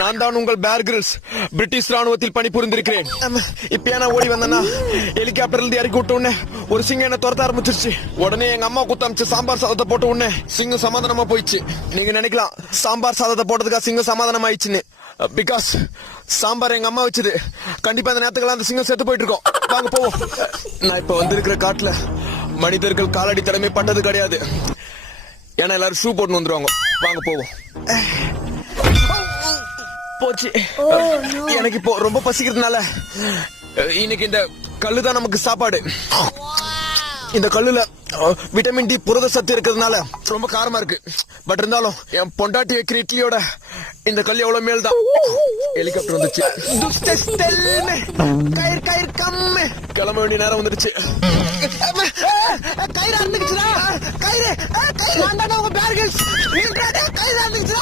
நான் தான் உங்கள் பேர் கிரில்ஸ். பிரிட்டிஷ் ராணுவத்தில் பணிபுரிந்திருக்கிறேன். இப்ப நான் ஓடி வந்தேன்னா ஹெலிகாப்டர்ல இருந்து இறக்கி விட்ட உடனே ஒரு சிங்கம் என்ன துரத்த ஆரம்பிச்சிருச்சு. உடனே எங்க அம்மா குத்தமிச்சு சாம்பார் சாதத்தை போட்ட உடனே சிங்கம் சமாதானமா போயிடுச்சு. நீங்க நினைக்கலாம் சாம்பார் சாதத்தை போட்டதுக்காக சிங்கம் சமாதானம் ஆயிடுச்சுன்னு. பிகாஸ் சாம்பார் எங்க அம்மா வச்சது. கண்டிப்பா அந்த நேரத்துக்கு அந்த சிங்கம் செத்து போயிட்டு இருக்கோம். வாங்க போவோம். நான் இப்ப வந்திருக்கிற காட்டுல மனிதர்கள் காலடி தடமே பட்டது கிடையாது. ஏன்னா எல்லாரும் ஷூ போட்டு வந்துருவாங்க. வாங்க போவோம். போச்சு. எனக்கு இப்போ ரொம்ப பசிக்கிறதுனால இன்னைக்கு இந்த கல்லுதான் நமக்கு சாப்பாடு. இந்த கல்லுல விட்டமின் டி புரத சத்து இருக்கிறதுனால ரொம்ப காரமா இருக்கு. பட் இருந்தாலும் என் பொண்டாட்டி வைக்கிற இட்லியோட இந்த கல் எவ்வளவு மேல் தான். ஹெலிகாப்டர் வந்துச்சு. கிளம்ப வேண்டிய நேரம் வந்துருச்சு. கயிறு அறுந்துச்சுடா. கயிறு